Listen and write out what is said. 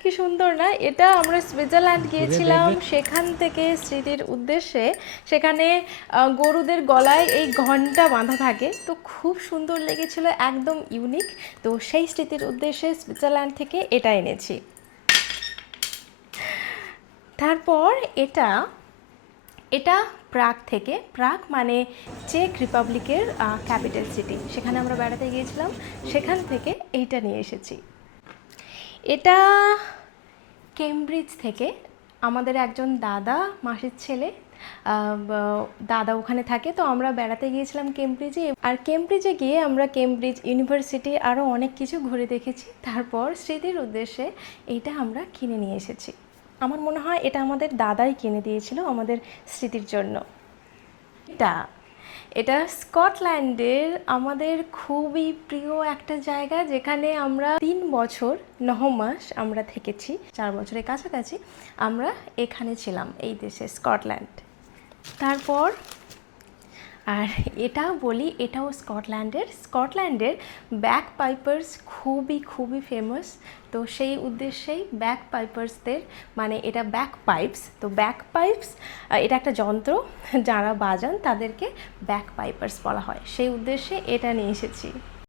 কি সুন্দর না? এটা আমরা সুইজারল্যান্ড গিয়েছিলাম, সেখান থেকে স্মৃতির উদ্দেশ্যে। সেখানে গরুদের গলায় এই ঘণ্টা বাঁধা থাকে, তো খুব সুন্দর লেগেছিল, একদম ইউনিক। তো সেই স্মৃতির উদ্দেশ্যে সুইজারল্যান্ড থেকে এটা এনেছি। তারপর এটা এটা প্রাগ থেকে, প্রাগ মানে চেক রিপাবলিকের ক্যাপিটাল সিটি, সেখানে আমরা বেড়াতে গিয়েছিলাম, সেখান থেকে এইটা নিয়ে এসেছি। এটা কেমব্রিজ থেকে আমাদের একজন দাদা, মাসির ছেলে, দাদা ওখানে থাকে, তো আমরা বেড়াতে গিয়েছিলাম কেমব্রিজে। আর কেমব্রিজে গিয়ে আমরা কেমব্রিজ ইউনিভার্সিটি আরও অনেক কিছু ঘুরে দেখেছি। তারপর স্মৃতির উদ্দেশ্যে এইটা আমরা কিনে নিয়ে এসেছি। আমার মনে হয় এটা আমাদের দাদাই কিনে দিয়েছিল আমাদের স্মৃতির জন্য। এটা এটা স্কটল্যান্ডের আমাদের খুবই প্রিয় একটা জায়গা, যেখানে আমরা 3 বছর 9 মাস আমরা থেকেছি, 4 বছরের কাছাকাছি আমরা এখানে ছিলাম, এই দেশে স্কটল্যান্ড। তারপর আর এটা বলি, এটাও স্কটল্যান্ডের ব্যাক পাইপার্স খুবই খুবই ফেমাস। তো সেই উদ্দেশ্যেই ব্যাক পাইপার্সদের, মানে এটা ব্যাক পাইপস, তো ব্যাক পাইপস এটা একটা যন্ত্র, যারা বাজান তাদেরকে ব্যাক পাইপার্স বলা হয়, সেই উদ্দেশ্যে এটা নিয়ে এসেছি।